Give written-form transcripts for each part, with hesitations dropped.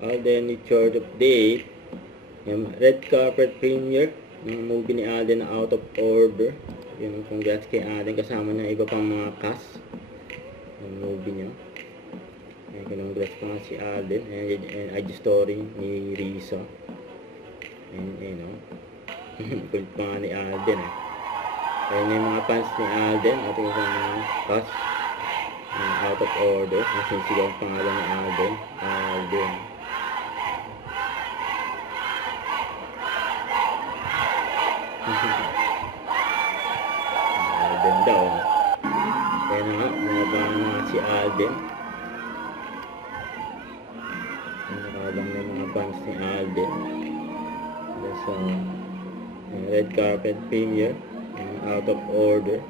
Alden Richard update. Yung red carpet premiere ng movie ni Alden na Out of Order. Yung congrats kay Alden kasama ng iba pang mga cast ng movie niya. Ayan, congrats pa nga si Alden. And IG story ni Risa. And you know, kulit pa nga ni Alden eh. Ayan yung mga fans ni Alden. Ating mga cast Out of Order. Nasinsigaw ang pangalan ni Alden. Alden. Alden daw. Kaya na nga, bumabang na si Alden. Nakabang na mga fans ni Alden. Sa red carpet premiere, Out of Order.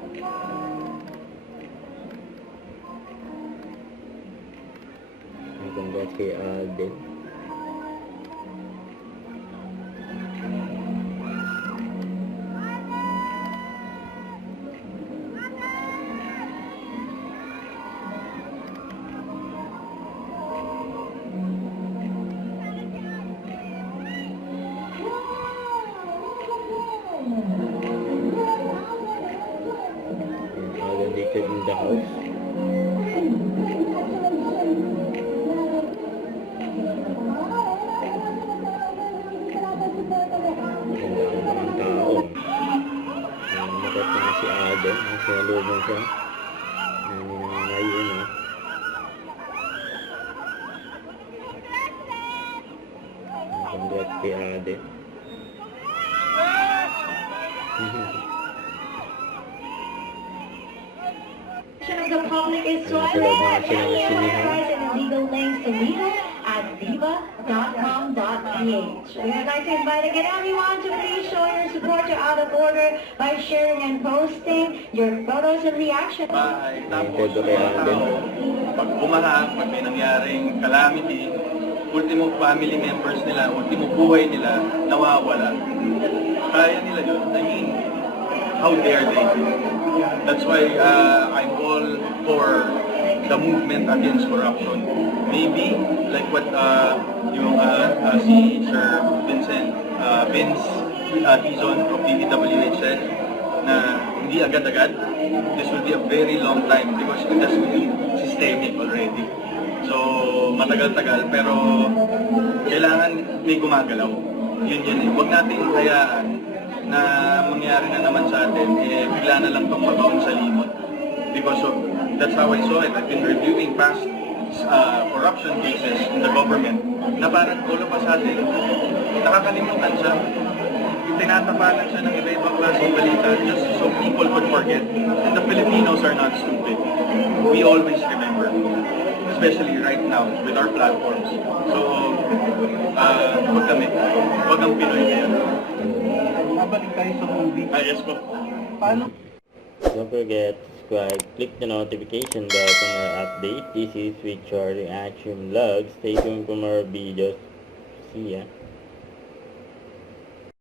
Congrats kay Alden. Alden Richard in the house. Ang tao. Makat na si Alden. Nasa lubong siya. Nanay yun eh. Congrats kay Alden. Of the public is slightly illegal links to legal at viva.com.ph. We would like to invite again everyone to please show your support to Out of Order by sharing and posting your photos and reactions. Tapos pag bumaha, pag may nangyaring calamity, ultimo family members nila, ultimo buhay nila, nawawala. Kaya nila yun. I mean, how dare they? That's why I'm all for the movement against corruption. Maybe, like what si Sir Vince Tizon of DPWH said, na hindi agad-agad, this will be a very long time because it has to be systemic already. So, matagal-tagal, pero kailangan may gumagalaw. Yun. Huwag natin hayaan na mangyari na naman sa atin, bigla na lang itong mabaon sa limot. Because of, that's how I saw it. I've been reviewing past corruption cases in the government na parang all of us atin, nakakalimutan siya. Tinatapalan siya ng iba-ibang klaseng balita just so people could forget. And the Filipinos are not stupid. We always remember. Especially right now with our platforms. So, huwag kami. Huwag ang Pinoy na yan. Mabalik tayo sa movie. Yes po. Paano? Don't forget to subscribe, click the notification bell for more updates. This is Richard Reaction Vlog. Stay tuned for more videos. See ya.